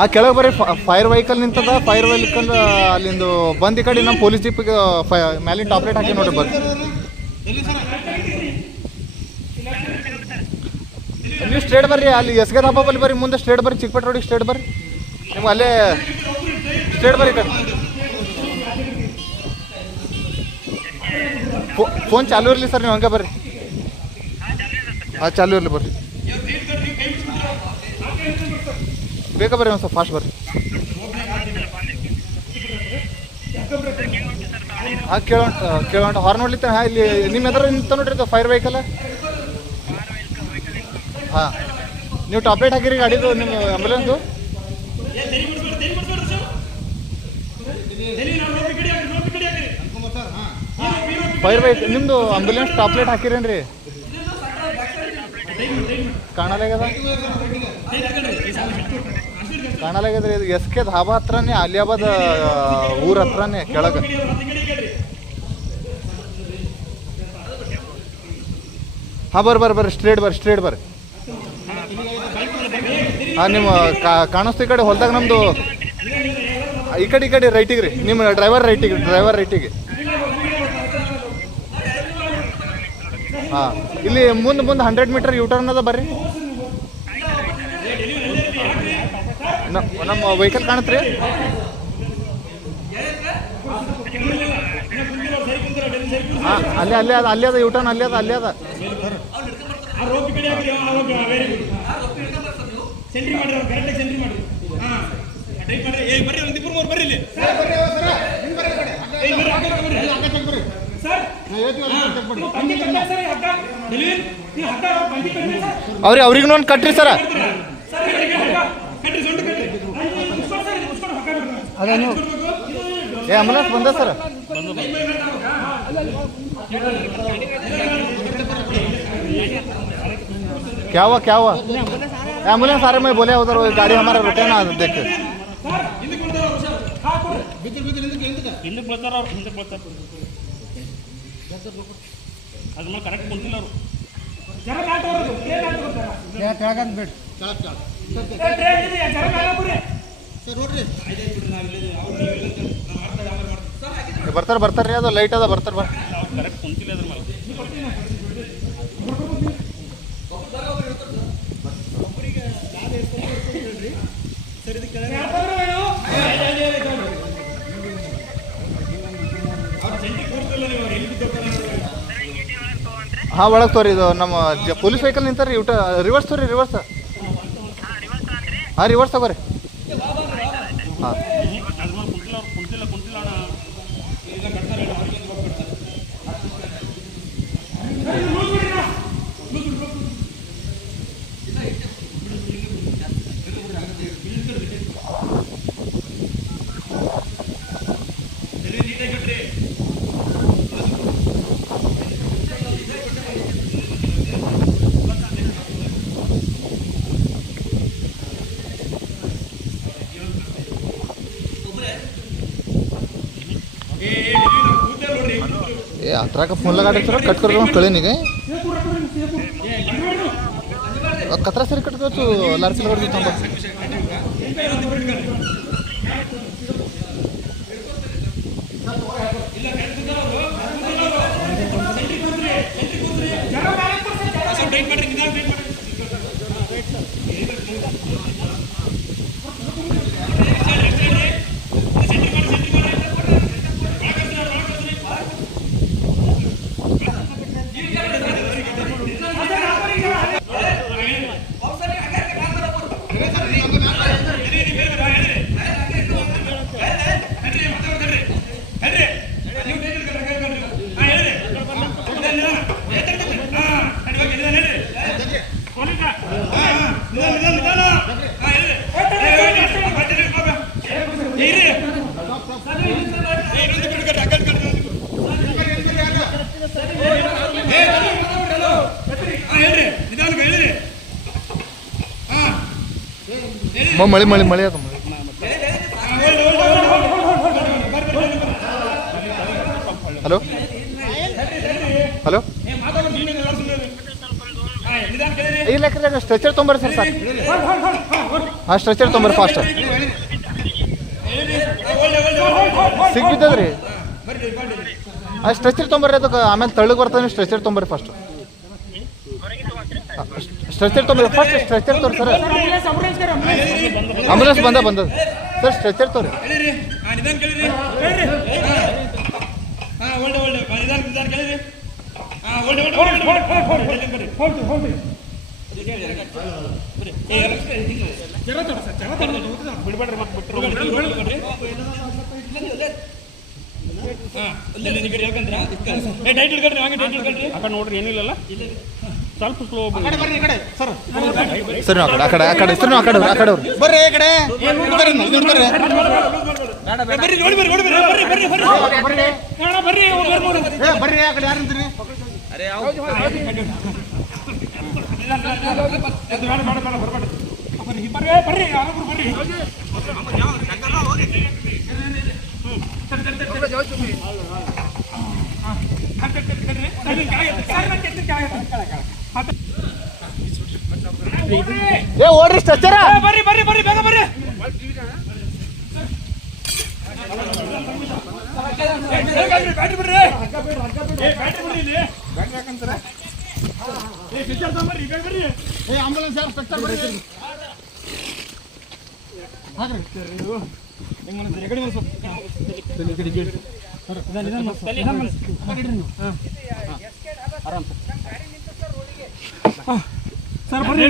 ಆ ಕೆಳಗೆ ಬರ್ರಿ, ಫೈರ್ ವೆಹಿಕಲ್ ನಿಂತದ. ಫೈರ್ ವೆಹಿಕಲ್ ಅಲ್ಲಿಂದು ಬಂದು ಈ ಕಡೆ ನಮ್ಮ ಪೊಲೀಸ್ ಜೀಪಿಗೆ ಮ್ಯಾಲಿನ ಟಾಪ್ಲೆಟ್ ಹಾಕಿ ನೋಡ್ರಿ ಬರ್ರಿ. ನೀವು ಸ್ಟ್ರೇಟ್ ಬರ್ರಿ, ಅಲ್ಲಿ ಎಸ್ಗೆ ಧಾಬಾ ಬಲ್ಲಿ ಬರ್ರಿ, ಮುಂದೆ ಸ್ಟ್ರೇಟ್ ಬರ್ರಿ, ಚಿಕ್ಕಪೇಟೆ ರೋಡಿಗೆ ಸ್ಟ್ರೇಟ್ ಬರ್ರಿ. ನಿಮ್ಗೆ ಅಲ್ಲೇ ಸ್ಟ್ರೇಟ್ ಬರ್ರಿ ಕಡೆ. ಫೋನ್ ಚಾಲೂ ಇರಲಿ ಸರ್, ನೀವು ಹಂಗೆ ಬರ್ರಿ. ಹಾಂ ಚಾಲೂ ಇರಲಿ ಬರ್ರಿ, ಬೇಗ ಬರ್ರಿ, ಒಂದು ಸ್ವಲ್ಪ ಫಾಸ್ಟ್ ಬರ್ರಿ. ಹಾಂ ಕೇಳೋಣ ಹಾರ್ನ್ ನೋಡ್ಲಿತ್ತ. ಹಾಂ ಇಲ್ಲಿ ನಿಮ್ಮ ಎದುರು ನಿಂತ ನೋಡ್ರಿ ಇದು ಫೈರ್ ವೆಹಿಕಲ್. ಹಾಂ ನೀವು ಟಾಪ್ಲೆಟ್ ಹಾಕಿರಿ ಗಾಡಿದು, ನಿಮ್ಮ ಆಂಬುಲೆನ್ಸು. ಫೈರ್ ವೆಹಿಕಲ್ ನಿಮ್ಮದು ಆಂಬುಲೆನ್ಸ್ ಟಾಪ್ಲೆಟ್ ಹಾಕಿರೇನ್ರಿ? ಕಾಣಲಾಗ್ಯದ್ರಿ. ಇದು ಎಸ್ ಕೆ ಧಾಬಾ ಹತ್ರನೇ, ಅಲಿಯಾಬಾದ್ ಊರ ಹತ್ರನೇ ಕೆಳಗೆ. ಹಾಂ ಬರ್ರಿ ಸ್ಟ್ರೇಟ್ ಬರ್ರಿ. ಹಾಂ ನಿಮ್ಮ ಕಾಣಿಸ್ತು ಈ ಕಡೆ ಹೊಲ್ದಾಗ ನಮ್ಮದು ಈ ಕಡೆ ರೈಟಿಗೆ ರೀ. ನಿಮ್ಮ ಡ್ರೈವರ್ ರೈಟಿಗೆ. ಹಾಂ ಇಲ್ಲಿ ಮುಂದೆ 100 ಮೀಟರ್ ಯೂಟರ್ನ್ ಅದ ಬರ್ರಿ. ನಮ್ಮ ವೆಹಿಕಲ್ ಕಾಣತ್ರಿ. ಹಾಂ ಅಲ್ಲಿ ಅದ ಯೂಟರ್ನ್, ಅಲ್ಲಿ ಅದ. ಅವ್ರಿಗೆ ಒಂದು ಕಟ್ರಿ ಸರ. ಆಂಬುಲೆನ್ಸ್ ಬಂದ ಸರ್. क्या हुआ एम्बुलेंस आ रहे, मैं बोले उधर गाड़ी हमारा रुके ना, देख ಬರ್ತಾರೆ ಅದು ಲೈಟ್ ಅದ ಬರ್ತಾರೆ ಹಾಂ ಒಳಗೆ ತೋರಿ. ಇದು ನಮ್ಮ ಪೊಲೀಸ್ ವೆಹಿಕಲ್ ನಿಂತಾರ್ರಿ. ರಿವರ್ಸ್ ತೋರಿ, ರಿವರ್ಸ್. ಹಾಂ ರಿವರ್ಸ್ ತಗೋರಿ. ಹಾಂ अतरा का फोन लगा सर कट कर कळे नहीं गए कतरा सर कट कर लार्सी लगा देता मळी मळी मळी आता हॅलो हॅलो ಇಲ್ಲ ಯಾಕಂದ್ರೆ ಸ್ಟ್ರೆಚರ್ ತೊಂಬರ್ರಿ ಸರ್ ಸಾಕು. ಹಾಂ ಸ್ಟ್ರೆಚರ್ ತೊಂಬರ್ರಿ ಫಾಸ್ಟ್ ಸಿಗ್ಬಿದ್ದದ್ರಿ. ಆ ಸ್ಟ್ರೆಚರ್ ತೊಂಬರ್ರಿ ಅದಕ್ಕೆ ಆಮೇಲೆ ತಳ್ಳಗೆ ಬರ್ತಾನೆ. ಸ್ಟ್ರೆಚರ್ ತೊಂಬರ್ರಿ ಫಸ್ಟ್. ಸ್ಟ್ರೆಚರ್ ತೊಂಬರ್ರಿ ಫಸ್ಟ್. ಸ್ಟ್ರೆಚರ್ ತೋರಿ ಸರ್. ಆಂಬುಲೆನ್ಸ್ ಬಂದದ ಸರ್. ಸ್ಟ್ರೆಚರ್ ತೋರಿ. ನೋಡ್ರಿ ಏನಿಲ್ಲ ಸ್ವಲ್ಪ ಸ್ಲೋ ಸರಿ ಆ ಕಡೆ ಆ ಕಡೆ ಸರ್. ಆ ಕಡೆ ಆ ಕಡೆ ಬರ್ರಿ ಈ ಕಡೆ ಬರ್ರಿ ಆ ಕಡೆ ಯಾರಂತೀರಿ? ಏ ಓಡ್ರಿ ಸ್ಟ್ರೆಚರ. ಬರ್ರಿ ಬರ್ರಿ ಬರ್ರಿ ಬೇಗ ಬರ್ರಿ. ಬ್ಯಾಟ್ರಿ ಬಿಡ್ರಿ. ಆಂಬುಲೆನ್ಸ್ ಯಾರು ಸ್ಟ್ರಕ್ಚರ್ ಬರ್ರಿ. ಸರ್ ಬರ್ರಿ.